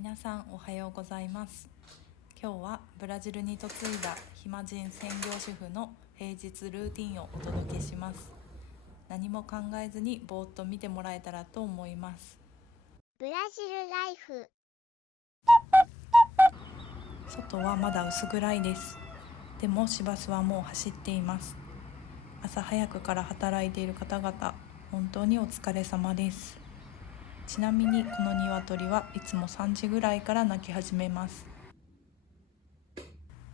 皆さんおはようございます。今日はブラジルに嫁いだ暇人専業主婦の平日ルーティンをお届けします。何も考えずにぼーっと見てもらえたらと思います。ブラジルライフ。外はまだ薄暗いです。でも市バスはもう走っています。朝早くから働いている方々、本当にお疲れ様です。ちなみにこの鶏はいつも3時ぐらいから鳴き始めます。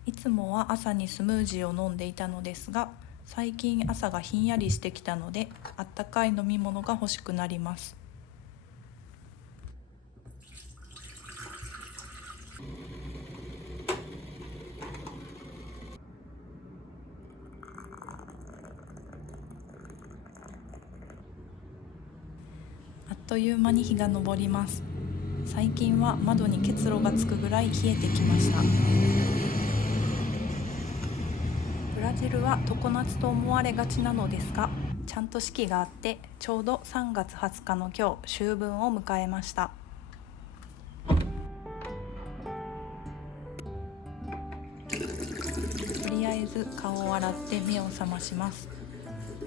いつもは朝にスムージーを飲んでいたのですが、最近朝がひんやりしてきたので、あったかい飲み物が欲しくなります。あっという間に日が昇ります。最近は窓に結露がつくぐらい冷えてきました。ブラジルは常夏と思われがちなのですが、ちゃんと四季があって、ちょうど3月20日の今日、秋分を迎えました。とりあえず顔を洗って目を覚まします。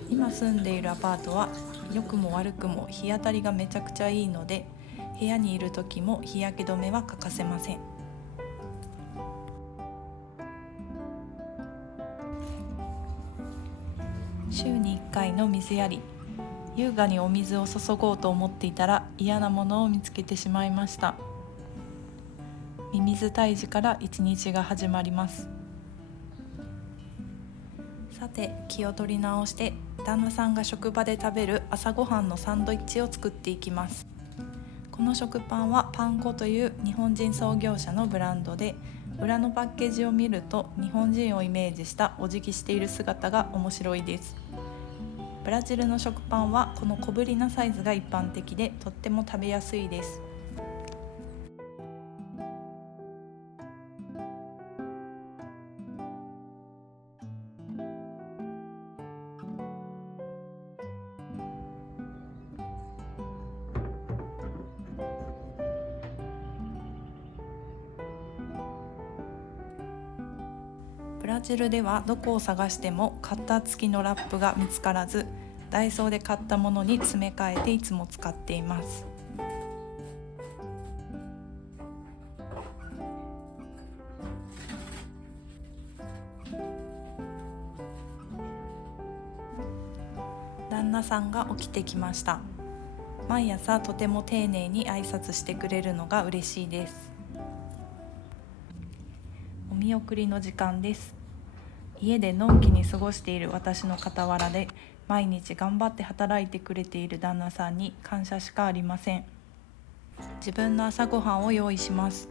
今住んでいるアパートは良くも悪くも日当たりがめちゃくちゃいいので、部屋にいる時も日焼け止めは欠かせません。週に1回の水やり、優雅にお水を注ごうと思っていたら嫌なものを見つけてしまいました。ミミズ退治から一日が始まります。さて、気を取り直して旦那さんが職場で食べる朝ごはんのサンドイッチを作っていきます。この食パンはパン粉という日本人創業者のブランドで、裏のパッケージを見ると日本人をイメージしたお辞儀している姿が面白いです。ブラジルの食パンはこの小ぶりなサイズが一般的で、とっても食べやすいです。ブラジルではどこを探してもカッター付きのラップが見つからず、ダイソーで買ったものに詰め替えていつも使っています。旦那さんが起きてきました。毎朝とても丁寧に挨拶してくれるのが嬉しいです。お見送りの時間です。家でのんきに過ごしている私の傍らで、毎日頑張って働いてくれている旦那さんに感謝しかありません。自分の朝ごはんを用意します。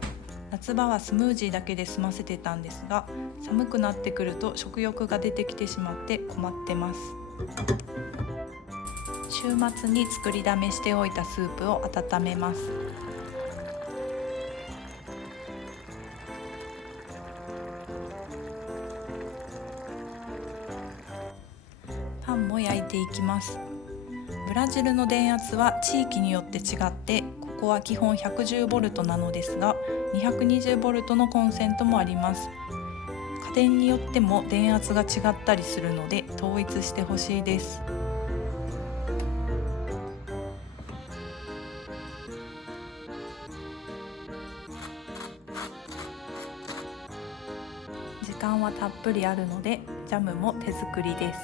夏場はスムージーだけで済ませてたんですが、寒くなってくると食欲が出てきてしまって困ってます。週末に作りだめしておいたスープを温めます。パンも焼いていきます。ブラジルの電圧は地域によって違って、ここは基本 110V なのですが、 220V のコンセントもあります。家電によっても電圧が違ったりするので統一してほしいです。時間はたっぷりあるのでジャムも手作りです。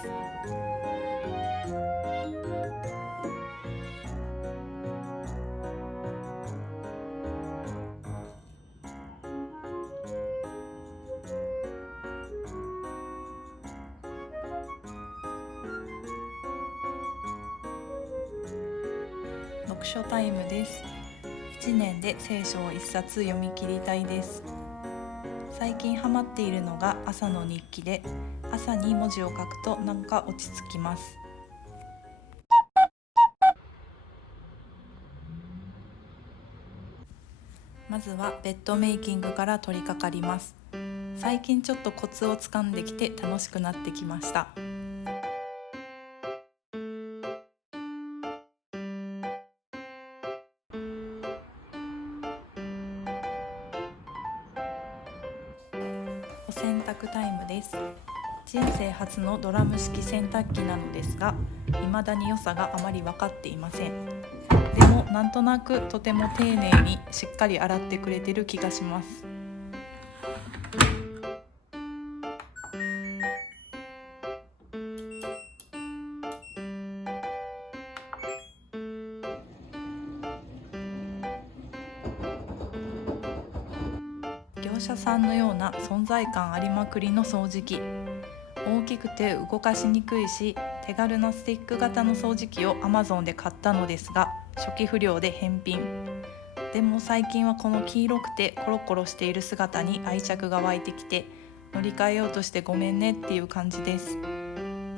読書タイムです。1年で聖書を1冊読み切りたいです。最近ハマっているのが朝の日記で、朝に文字を書くとなんか落ち着きます。まずはベッドメイキングから取り掛かります。最近ちょっとコツをつかんできて楽しくなってきました。お洗濯タイムです。人生初のドラム式洗濯機なのですが、未だに良さがあまり分かっていません。でもなんとなくとても丁寧にしっかり洗ってくれてる気がします。業者さんのような存在感ありまくりの掃除機。大きくて動かしにくいし、手軽なスティック型の掃除機を Amazon で買ったのですが、初期不良で返品。でも最近はこの黄色くてコロコロしている姿に愛着が湧いてきて、乗り換えようとしてごめんねっていう感じです。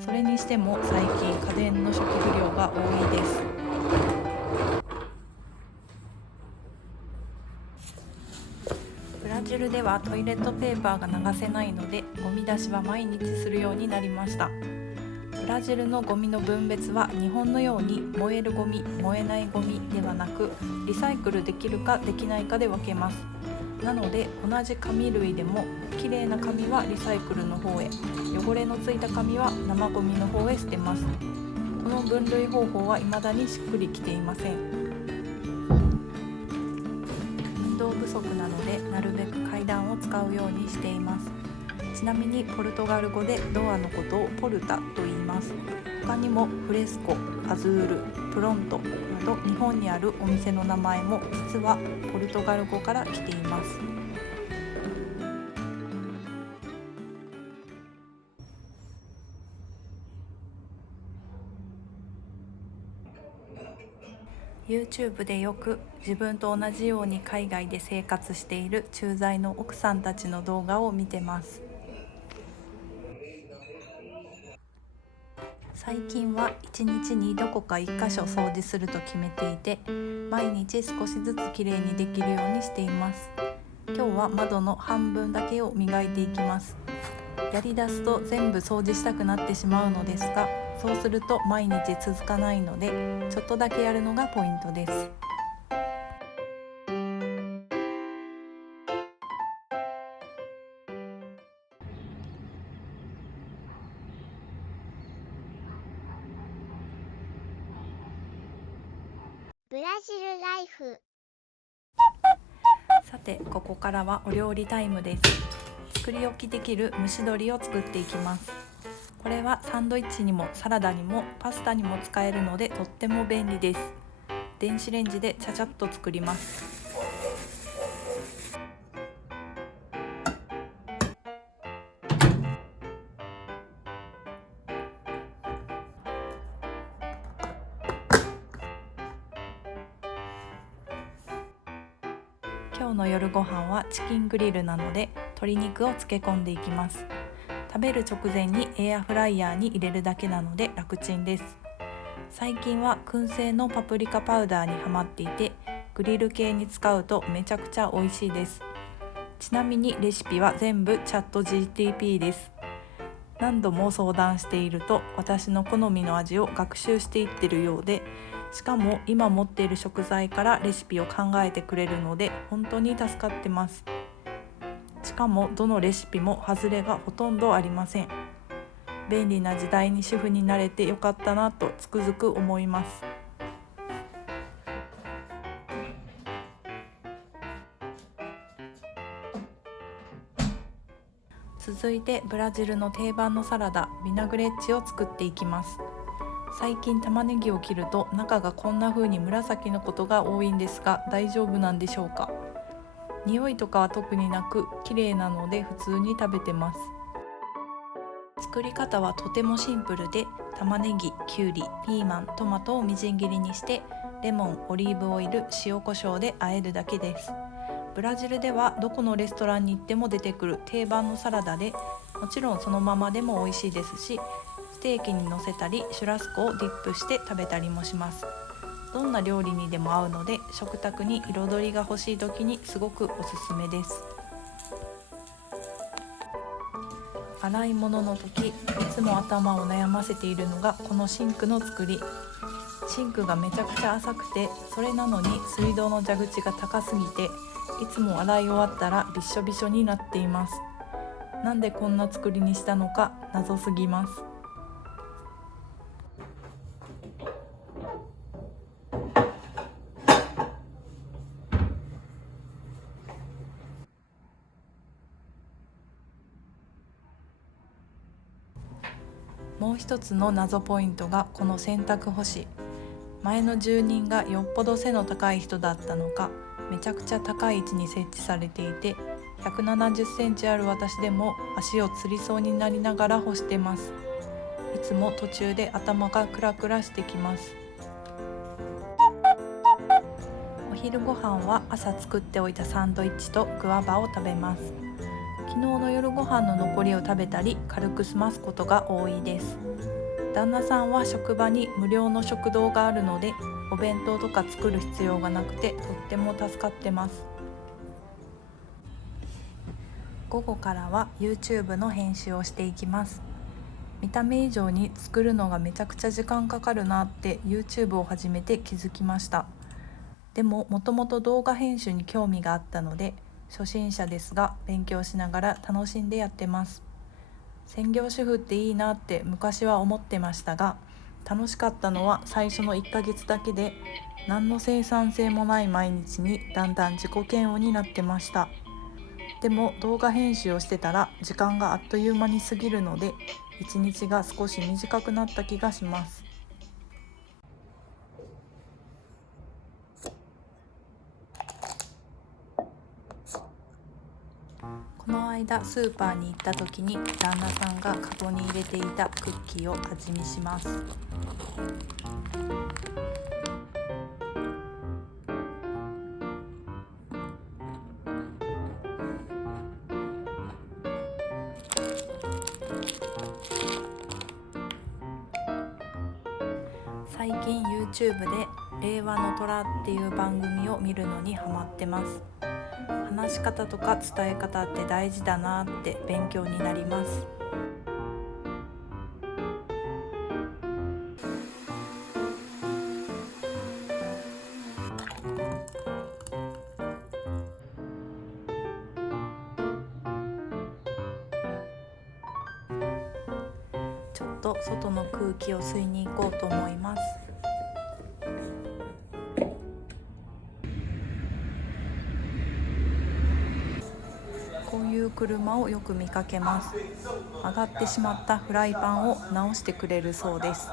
それにしても最近家電の初期不良が多いです。ブラジルではトイレットペーパーが流せないので、ゴミ出しは毎日するようになりました。ブラジルのゴミの分別は日本のように燃えるゴミ、燃えないゴミではなく、リサイクルできるかできないかで分けます。なので同じ紙類でも、きれいな紙はリサイクルの方へ、汚れのついた紙は生ゴミの方へ捨てます。この分類方法は未だにしっくりきていません。運動不足なのでなるべく階段を使うようにしています。ちなみにポルトガル語でドアのことをポルタと言います。他にもフレスコ、アズール、プロントなど日本にあるお店の名前も実はポルトガル語から来ています。YouTube でよく自分と同じように海外で生活している駐在の奥さんたちの動画を見てます。最近は1日にどこか1箇所掃除すると決めていて、毎日少しずつきれいにできるようにしています。今日は窓の半分だけを磨いていきます。やりだすと全部掃除したくなってしまうのですが、そうすると毎日続かないので、ちょっとだけやるのがポイントです。ブラジルライフ。さて、ここからはお料理タイムです。作り置きできる蒸し鶏を作っていきます。これはサンドイッチにもサラダにもパスタにも使えるのでとっても便利です。電子レンジでちゃちゃっと作ります。今日の夜ご飯はチキングリルなので、鶏肉を漬け込んでいきます。食べる直前にエアフライヤーに入れるだけなので楽ちんです。最近は燻製のパプリカパウダーにハマっていて、グリル系に使うとめちゃくちゃ美味しいです。ちなみにレシピは全部チャット GTP です。何度も相談していると私の好みの味を学習していってるようで、しかも今持っている食材からレシピを考えてくれるので本当に助かってます。しかもどのレシピも外れがほとんどありません。便利な時代に主婦になれてよかったなとつくづく思います。続いてブラジルの定番のサラダ、ビナグレッチを作っていきます。最近玉ねぎを切ると中がこんな風に紫のことが多いんですが、大丈夫なんでしょうか。匂いとかは特になく綺麗なので普通に食べてます。作り方はとてもシンプルで、玉ねぎ、きゅうり、ピーマン、トマトをみじん切りにして、レモン、オリーブオイル、塩コショウで和えるだけです。ブラジルではどこのレストランに行っても出てくる定番のサラダで、もちろんそのままでも美味しいですし、ステーキに乗せたりシュラスコをディップして食べたりもします。どんな料理にでも合うので、食卓に彩りが欲しい時にすごくおすすめです。洗い物の時、いつも頭を悩ませているのがこのシンクの作り。シンクがめちゃくちゃ浅くて、それなのに水道の蛇口が高すぎて、いつも洗い終わったらびしょびしょになっています。なんでこんな作りにしたのか謎すぎます。もう一つの謎ポイントがこの洗濯干し。前の住人がよっぽど背の高い人だったのか、めちゃくちゃ高い位置に設置されていて、170センチある私でも足をつりそうになりながら干してます。いつも途中で頭がクラクラしてきます。お昼ご飯は朝作っておいたサンドイッチとグアバを食べます。昨日の夜ご飯の残りを食べたり軽く済ますことが多いです。旦那さんは職場に無料の食堂があるので、お弁当とか作る必要がなくてとっても助かってます。午後からは YouTube の編集をしていきます。見た目以上に作るのがめちゃくちゃ時間かかるなって YouTube を始めて気づきました。でももともと動画編集に興味があったので、初心者ですが勉強しながら楽しんでやってます。専業主婦っていいなって昔は思ってましたが、楽しかったのは最初の1ヶ月だけで、何の生産性もない毎日にだんだん自己嫌悪になってました。でも動画編集をしてたら時間があっという間に過ぎるので、一日が少し短くなった気がします。この間スーパーに行った時に旦那さんがカゴに入れていたクッキーを味見します。最近 YouTube で令和の虎っていう番組を見るのにハマってます。話し方とか伝え方って大事だなって勉強になります。ちょっと外の空気を吸いに行こうと思います。こういう車をよく見かけます。曲がってしまったフライパンを直してくれるそうです。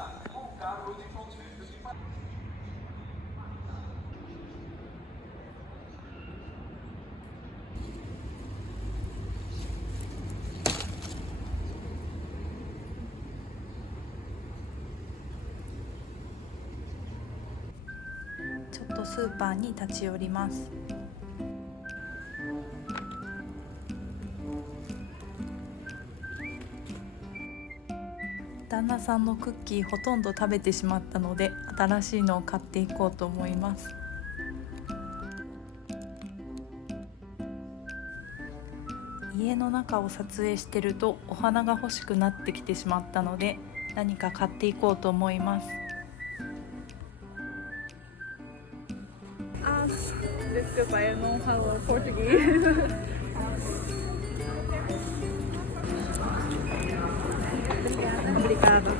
ちょっとスーパーに立ち寄ります。旦那さんのクッキーほとんど食べてしまったので、新しいのを買っていこうと思います。家の中を撮影してるとお花が欲しくなってきてしまったので、何か買っていこうと思います。Desculpa, eu não falo português. Obrigada.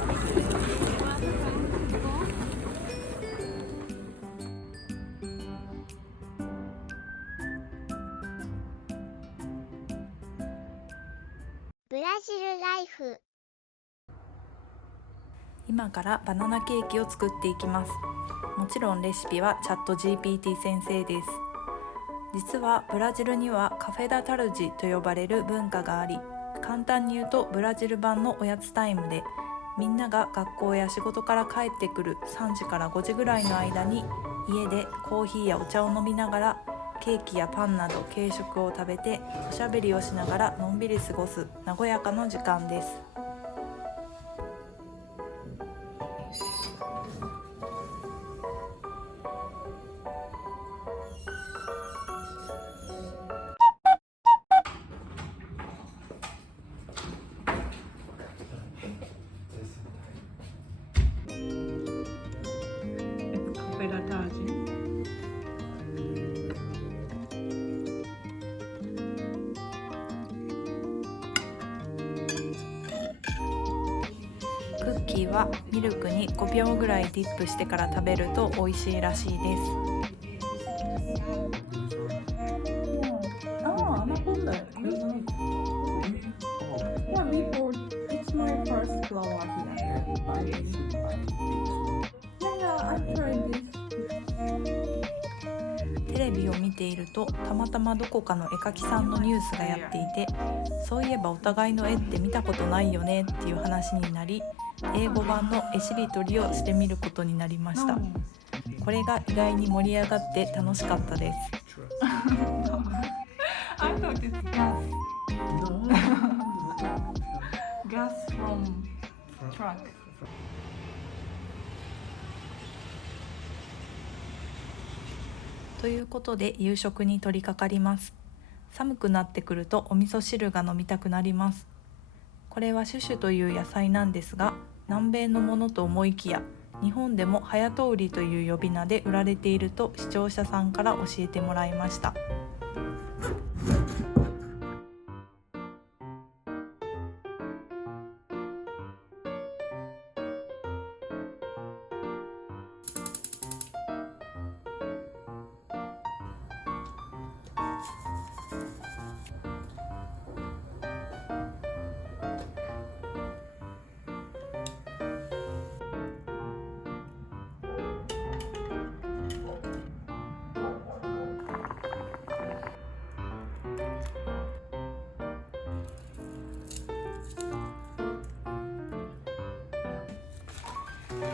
ブラジルライフ。今からバナナケーキを作っていきます。もちろんレシピはチャット GPT 先生です。実はブラジルにはカフェダタルジと呼ばれる文化があり、簡単に言うとブラジル版のおやつタイムで、みんなが学校や仕事から帰ってくる3時から5時ぐらいの間に、家でコーヒーやお茶を飲みながらケーキやパンなど軽食を食べておしゃべりをしながらのんびり過ごす和やかな時間です。Café da tarde. キーはミルクに5秒ぐらいディップしてから食べると美味しいらしいです。あ、アナコンダ。Yeah, before it's my first flower here. Yeah, I tried this. テレビを見ているとたまたまどこかの絵描きさんのニュースがやっていて、そういえばお互いの絵って見たことないよねっていう話になり、英語版の絵しりとりをしてみることになりました。これが意外に盛り上がって楽しかったです。I thought it's gas. Gas from truck. ということで夕食に取り掛かります。寒くなってくるとお味噌汁が飲みたくなります。これはシュシュという野菜なんですが、南米のものと思いきや日本でもハヤトウリという呼び名で売られていると視聴者さんから教えてもらいました。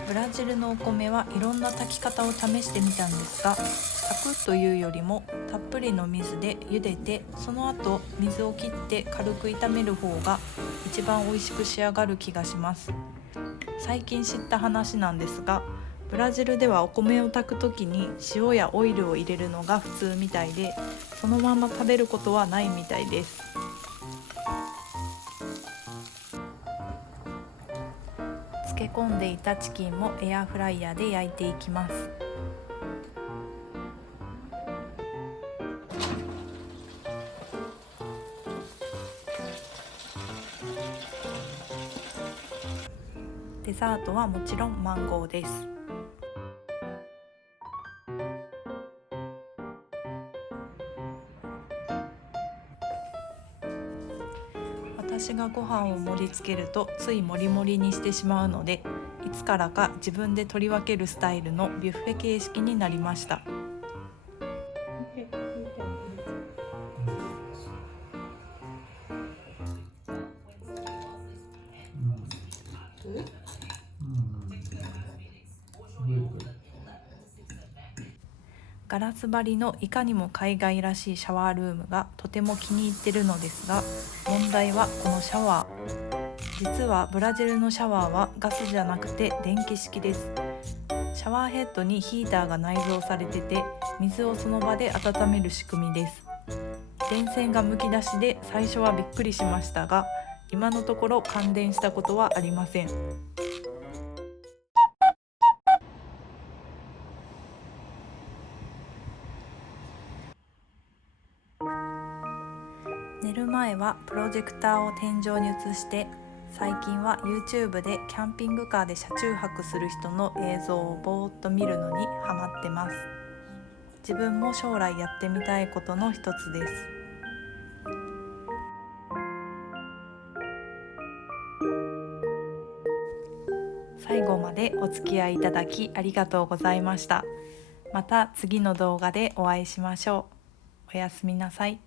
ブラジルのお米はいろんな炊き方を試してみたんですが、炊くというよりもたっぷりの水で茹でて、その後水を切って軽く炒める方が一番美味しく仕上がる気がします。最近知った話なんですが、ブラジルではお米を炊く時に塩やオイルを入れるのが普通みたいで、そのまま食べることはないみたいです。漬け込んでいたチキンもエアフライヤーで焼いていきます。デザートはもちろんマンゴーです。私がご飯を盛り付けるとついモリモリにしてしまうので、いつからか自分で取り分けるスタイルのビュッフェ形式になりました。ガラス張りのいかにも海外らしいシャワールームがとても気に入ってるのですが、問題はこのシャワー。実はブラジルのシャワーはガスじゃなくて電気式です。シャワーヘッドにヒーターが内蔵されてて、水をその場で温める仕組みです。電線がむき出しで最初はびっくりしましたが、今のところ感電したことはありません。寝る前はプロジェクターを天井に映して、最近は YouTube でキャンピングカーで車中泊する人の映像をぼーっと見るのにハマってます。自分も将来やってみたいことの一つです。最後までお付き合いいただきありがとうございました。また次の動画でお会いしましょう。おやすみなさい。